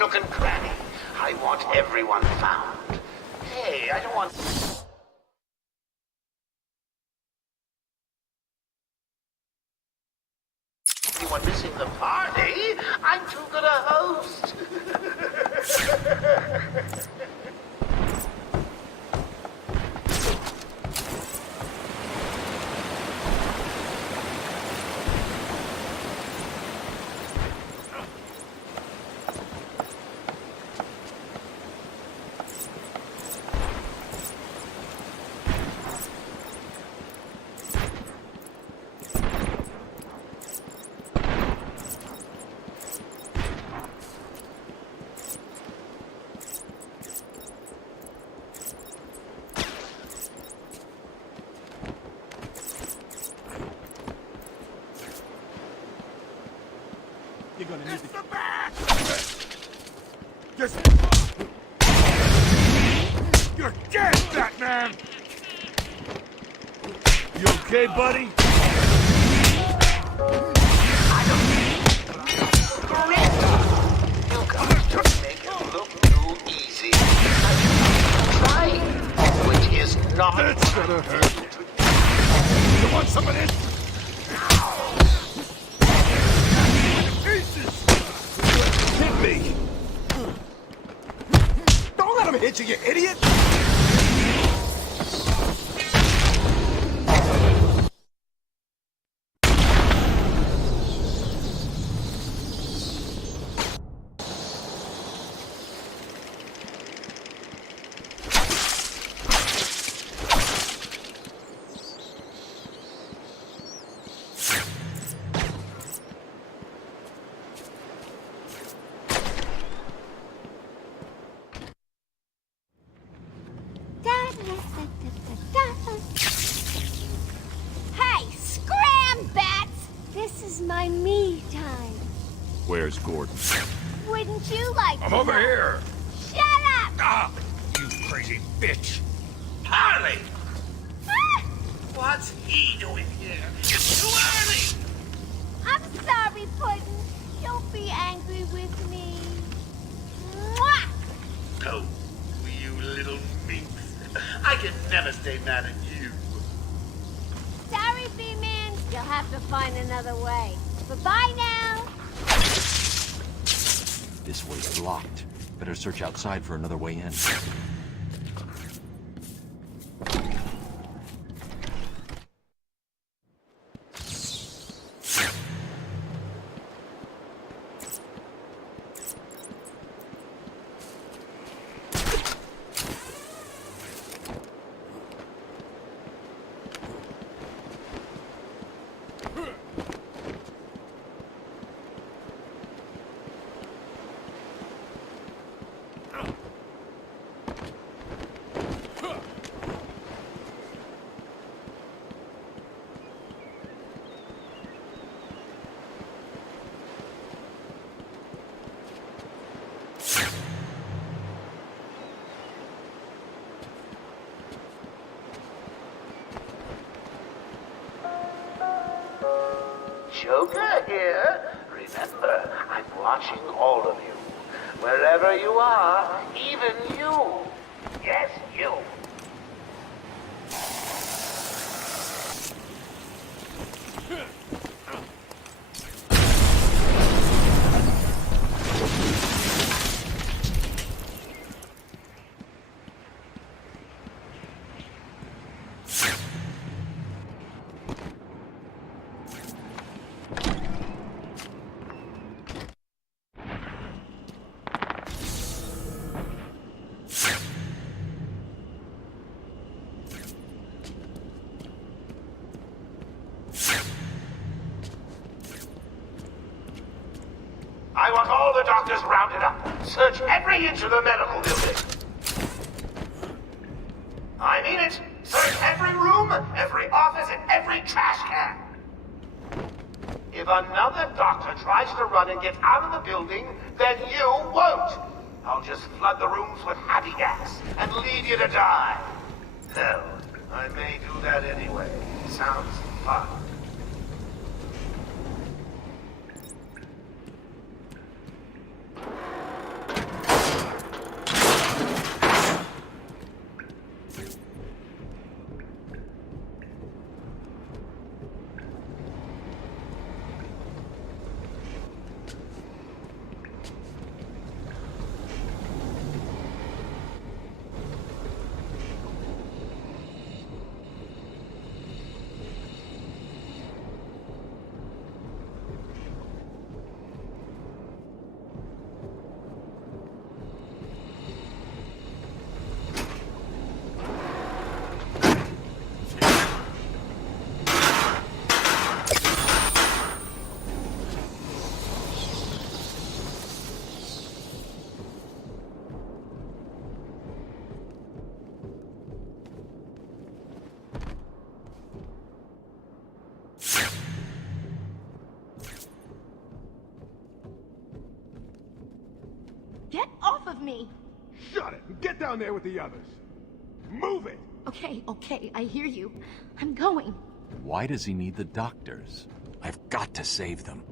nook and cranny. I want everyone found. Hey, I don't want... anyone missing the party. I'm too good a host. You're gonna need It's to... the back! Just... You're dead, Batman! You okay, buddy? You guys just make it look too easy. Trying, which is not... That's gonna hurt. You want some of this? Pieces! Hit me! Don't let him hit you, you idiot! Hey, scram, bats! This is my me time. Where's Gordon? Wouldn't you like to I'm over know? here! Shut up! Ah! You crazy bitch! Harley! Ah! What's he doing here? It's too early! I'm sorry, Puddin'. Don't be angry with me. Mwah! Oh, you little minx. I can never stay mad at you. Sorry, B-Man. You'll have to find another way. Bye-bye now. This way's blocked. Better search outside for another way in. Joker here. Remember, I'm watching all of you. Wherever you are, even you. Yes, you. I want all the doctors rounded up. Search every inch of the medical building. I mean it. Search every room, every office, and every trash can. If another doctor tries to run and get out of the building, then you won't. I'll just flood the rooms with happy gas and leave you to die. Hell, I may do that anyway. Sounds fun. of me. Shut it and get down there with the others. Move it! Okay, I hear you. I'm going. Why does he need the doctors? I've got to save them.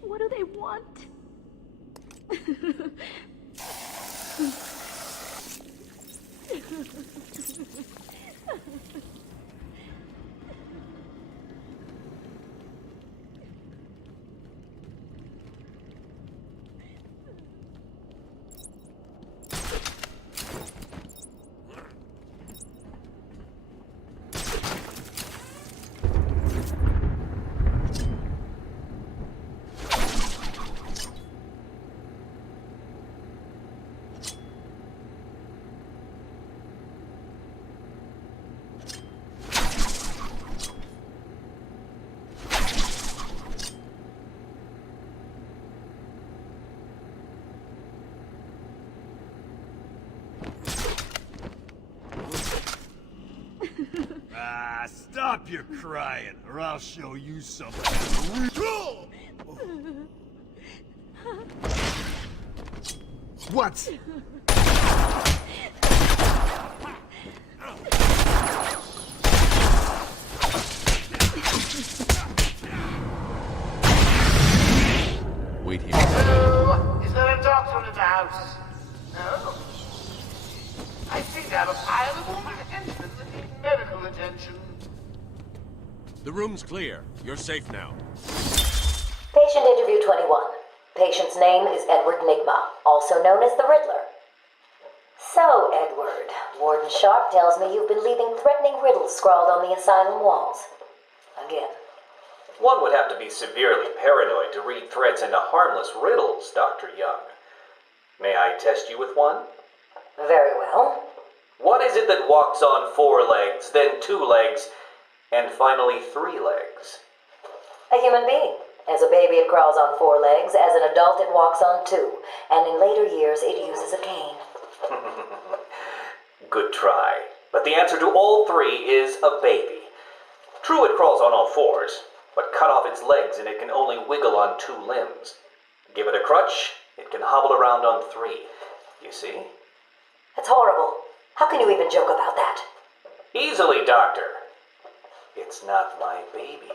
What do they want? Stop your crying, or I'll show you something. What? Wait here. Hello? Is there a doctor in the house? No? I seem to have a pile of wounded henchmen that need medical attention. The room's clear. You're safe now. Patient interview 21. Patient's name is Edward Nigma, also known as the Riddler. So, Edward, Warden Sharp tells me you've been leaving threatening riddles scrawled on the asylum walls. Again. One would have to be severely paranoid to read threats into harmless riddles, Dr. Young. May I test you with one? Very well. What is it that walks on 4 legs, then 2 legs, and finally 3 legs? A human being. As a baby, it crawls on 4 legs. As an adult, it walks on 2. And in later years, it uses a cane. Good try. But the answer to all 3 is a baby. True, it crawls on all 4s, but cut off its legs and it can only wiggle on 2 limbs. Give it a crutch, it can hobble around on 3. You see? That's horrible. How can you even joke about that? Easily, Doctor. It's not my baby.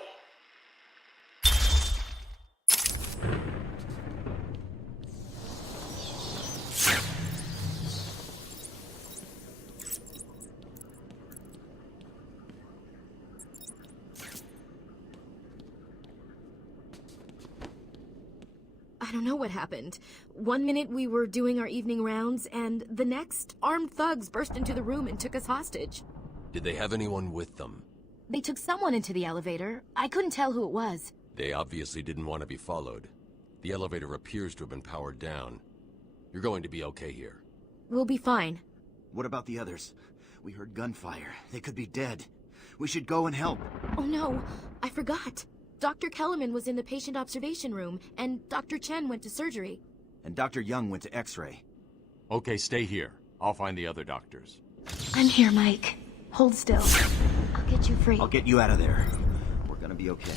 I don't know what happened. One minute we were doing our evening rounds, and the next, armed thugs burst into the room and took us hostage. Did they have anyone with them? They took someone into the elevator. I couldn't tell who it was. They obviously didn't want to be followed. The elevator appears to have been powered down. You're going to be okay here. We'll be fine. What about the others? We heard gunfire. They could be dead. We should go and help. Oh no, I forgot. Dr. Kellerman was in the patient observation room, and Dr. Chen went to surgery. And Dr. Young went to X-ray. Okay, stay here. I'll find the other doctors. I'm here, Mike. Hold still. I'll get you free. I'll get you out of there. We're gonna be okay.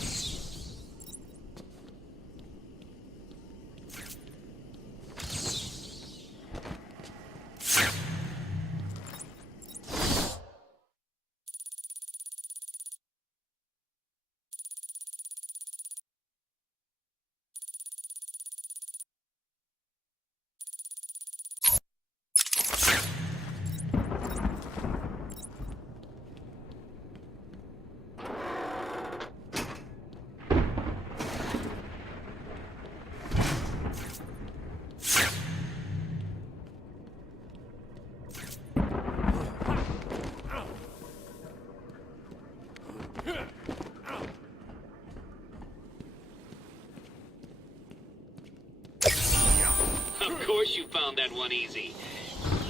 Of course you found that one easy.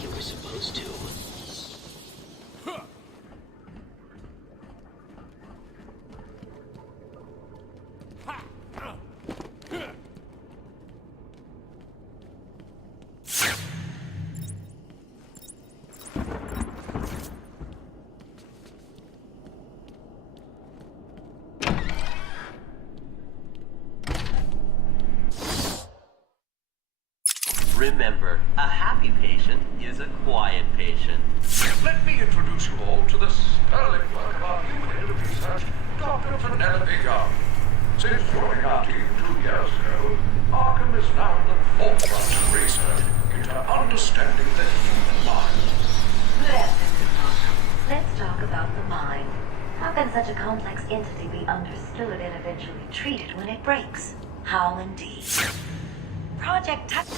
You were supposed to. Remember, a happy patient is a quiet patient. Let me introduce you all to the sterling work of our human research, Dr. Penelope Young. Since joining our team 2 years ago, Arkham is now at the forefront of research into understanding the human mind. Good afternoon, Arkham. Let's talk about the mind. How can such a complex entity be understood and eventually treated when it breaks? How indeed? Project Touch.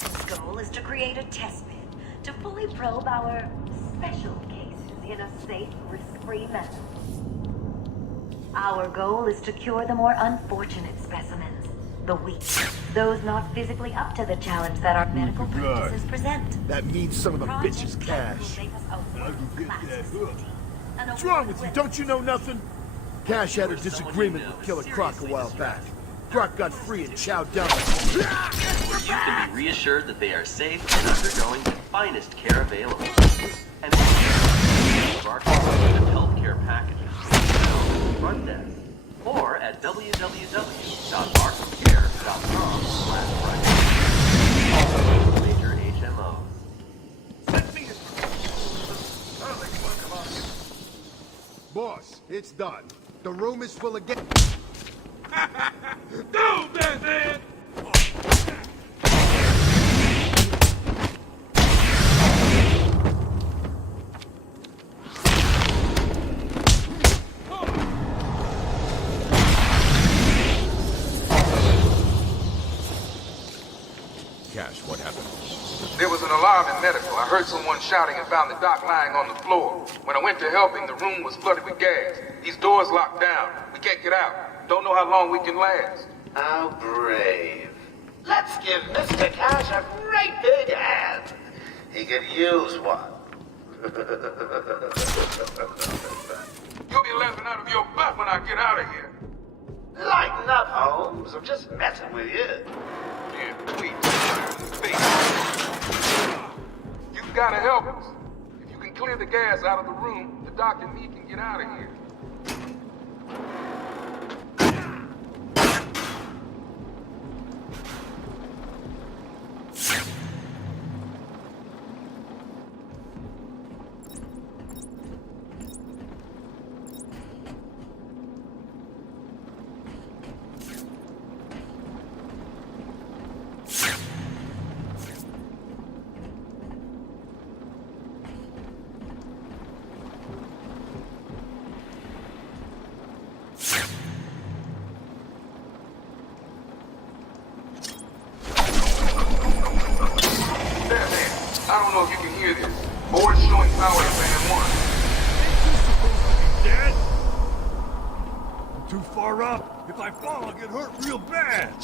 Its goal is to create a test bed to fully probe our special cases in a safe, risk-free manner. Our goal is to cure the more unfortunate specimens, the weak, those not physically up to the challenge that our medical practices present. That means some of the bitches cash. What's wrong with you? Don't you know nothing? Cash had a disagreement with Killer Croc a while back. Croc got free and chowed down. Where you can be reassured that they are safe and undergoing the finest care available. And of our comprehensive healthcare packages, front desk, or at www.arkhamcare.com/front. Major HMOs. Let me introduce you to the sterling work of our human... Boss, it's done. The room is full of Go, Batman! Cash, what happened? There was an alarm in medical. I heard someone shouting and found the doc lying on the floor. When I went to help him, the room was flooded with gas. These doors locked down. We can't get out. Don't know how long we can last. How brave. Let's give Mr. Cash a great big hand. He could use one. You'll be laughing out of your butt when I get out of here. Lighten up, Holmes. I'm just messing with you. Yeah, please. You gotta help us. If you can clear the gas out of the room, the doctor and me can get out of here. I don't know if you can hear this. Board showing power to fan 1. Dead? I'm too far up. If I fall, I'll get hurt real bad.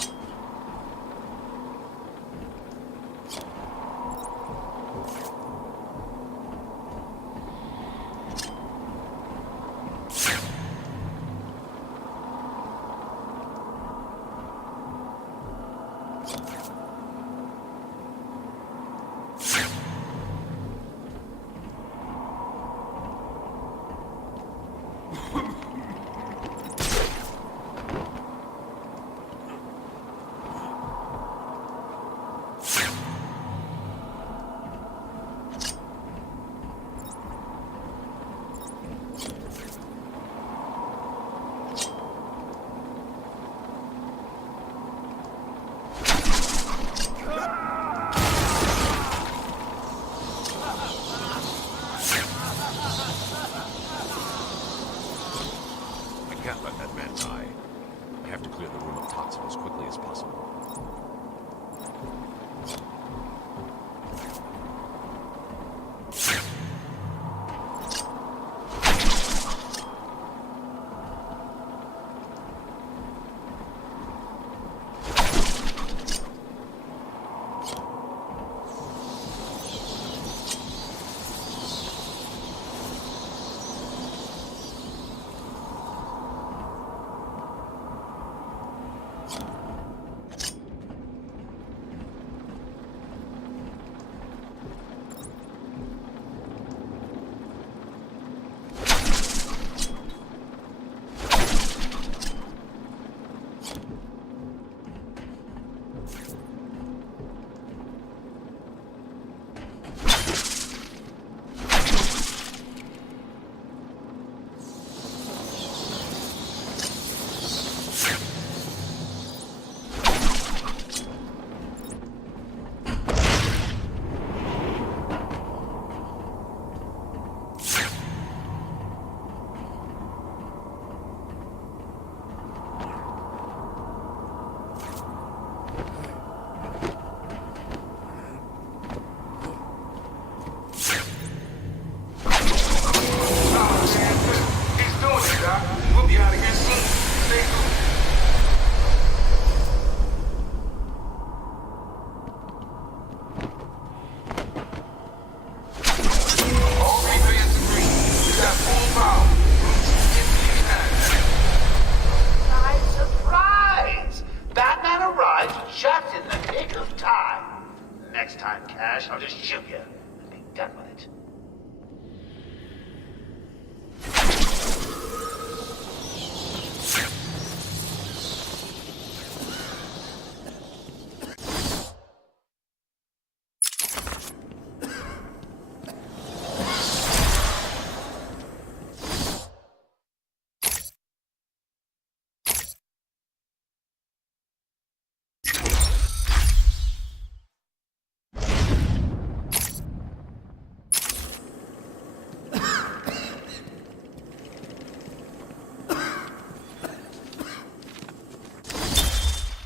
I'll just shoot you and be done with it.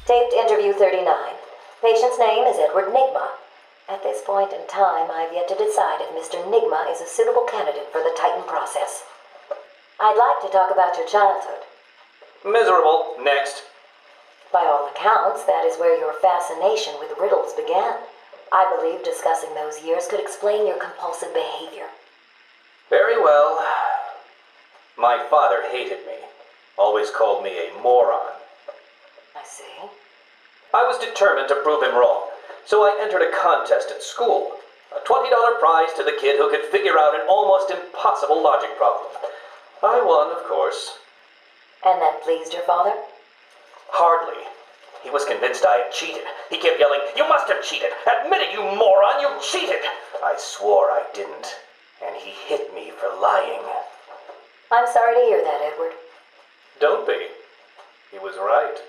Taped interview 39. Patient's name is Edward Nigma. At this point in time, I've yet to decide if Mr. Nigma is a suitable candidate for the Titan process. I'd like to talk about your childhood. Miserable. Next. By all accounts, that is where your fascination with riddles began. I believe discussing those years could explain your compulsive behavior. Very well. My father hated me. Always called me a moron. I see. I was determined to prove him wrong, so I entered a contest at school. A $20 prize to the kid who could figure out an almost impossible logic problem. I won, of course. And that pleased your father? Hardly. He was convinced I had cheated. He kept yelling, "You must have cheated! Admit it, you moron! You cheated!" I swore I didn't, and he hit me for lying. I'm sorry to hear that, Edward. Don't be. He was right.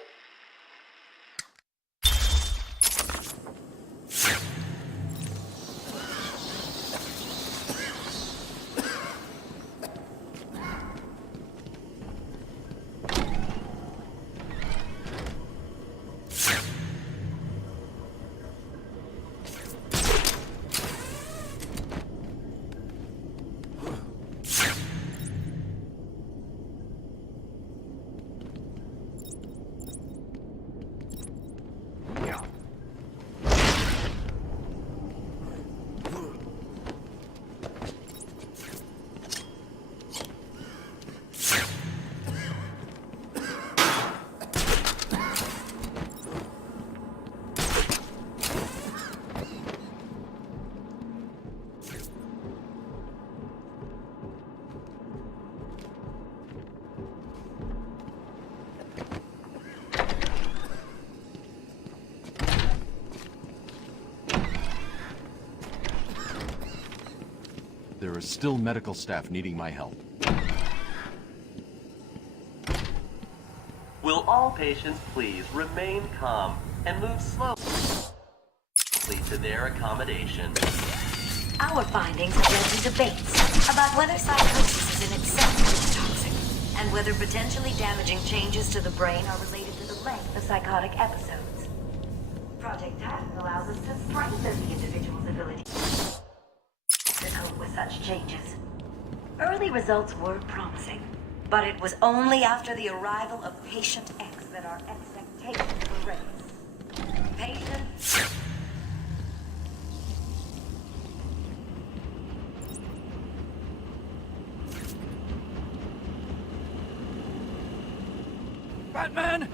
There is still medical staff needing my help. Will all patients please remain calm and move slowly to their accommodation? Our findings have led to debates about whether psychosis is in itself toxic, and whether potentially damaging changes to the brain are related to the length of psychotic episodes. Project Titan allows us to strengthen the individual's ability to cope with such changes. Early results were promising, but it was only after the arrival of Patient X that our expectations were raised. Patient... Batman!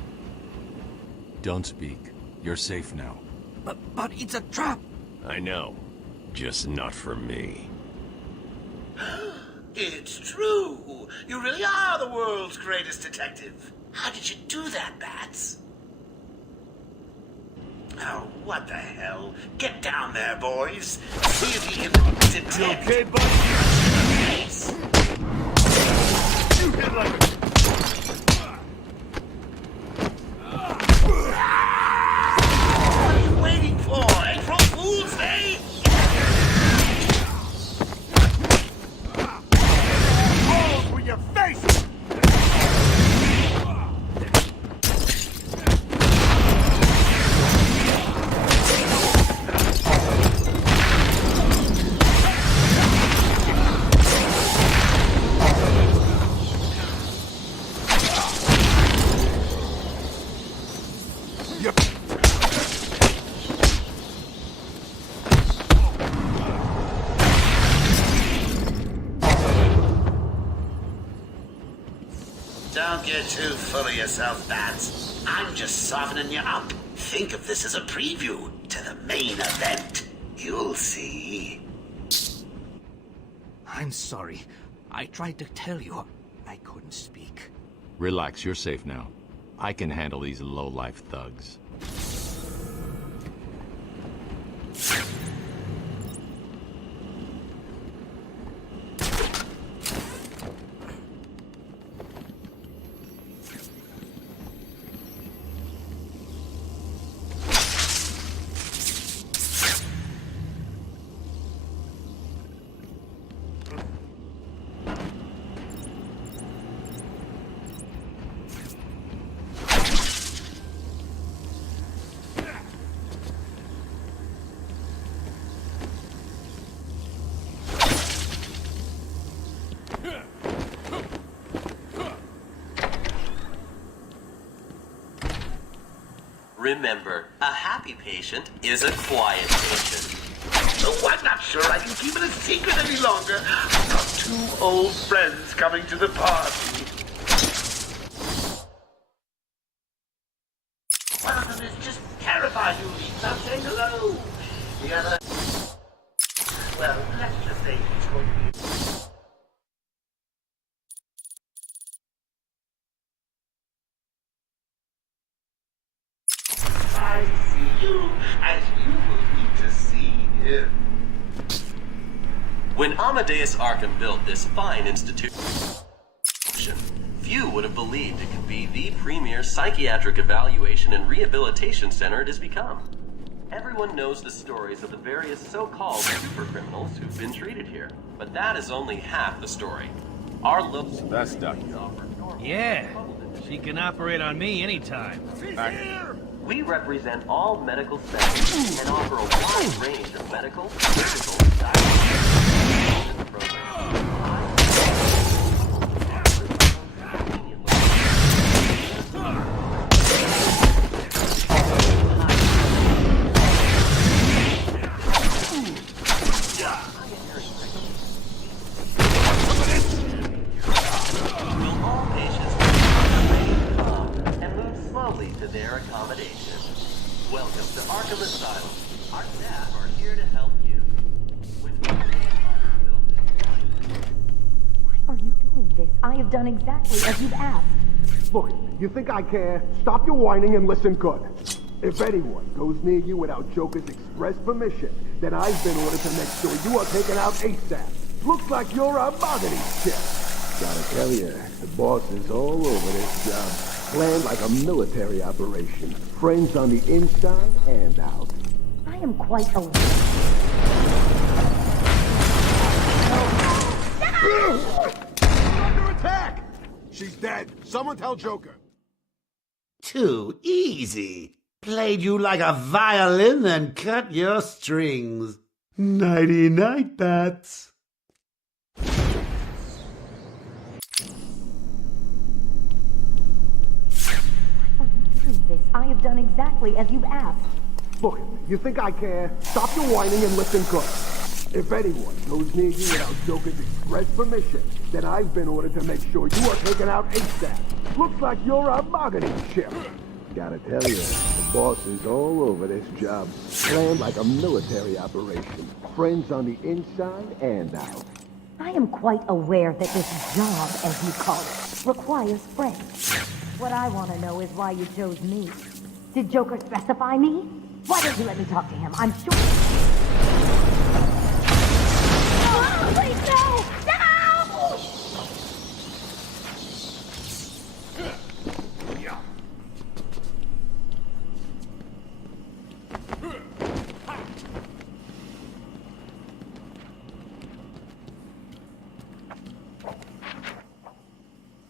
Don't speak. You're safe now. But it's a trap! I know. Just not for me. It's true. You really are the world's greatest detective. How did you do that, Bats? Oh, what the hell? Get down there, boys. See if you can detect... You okay, buddy? Face. You hit like a... What are you waiting for? April Fool's Day? Balls with your face! Don't get too full of yourself, Bats. I'm just softening you up. Think of this as a preview to the main event. You'll see. I'm sorry. I tried to tell you. I couldn't speak. Relax, you're safe now. I can handle these low-life thugs. Remember, a happy patient is a quiet patient. Oh, I'm not sure I can keep it a secret any longer. I've got 2 old friends coming to the party. Hello. We got a... Well, let's just say he's going to be... I see you as you will need to see him. When Amadeus Arkham built this fine institution, few would have believed it could be the premier psychiatric evaluation and rehabilitation center it has become. Everyone knows the stories of the various so-called supercriminals who've been treated here, but that is only half the story. Our looks... That's Dr. Yeah, she can operate on me anytime. She's here! We represent all medical settings and offer a wide range of medical, physical, diagnostic programs. To their accommodation. Welcome to Arkham Asylum. Our staff are here to help you. Why are you doing this? I have done exactly as you've asked. Look, you think I care? Stop your whining and listen good. If anyone goes near you without Joker's express permission, then I've been ordered to make sure you are taken out ASAP. Looks like you're a mahogany chip. Gotta tell you, the boss is all over this job. Planned like a military operation. Friends on the inside and out. I am quite aware. Under attack! She's dead. Someone tell Joker. Too easy. Played you like a violin and cut your strings. Nighty-night, bats. I have done exactly as you've asked. Look, you think I care? Stop your whining and listen good. If anyone goes near you without Joker's express permission, then I've been ordered to make sure you are taken out ASAP. Looks like you're a mahogany chip. Gotta tell you, the boss is all over this job. Planned like a military operation. Friends on the inside and out. I am quite aware that this job, as you call it, requires friends. What I want to know is why you chose me. Did Joker specify me? Why don't you let me talk to him? I'm sure... Oh, please, no!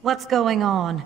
What's going on?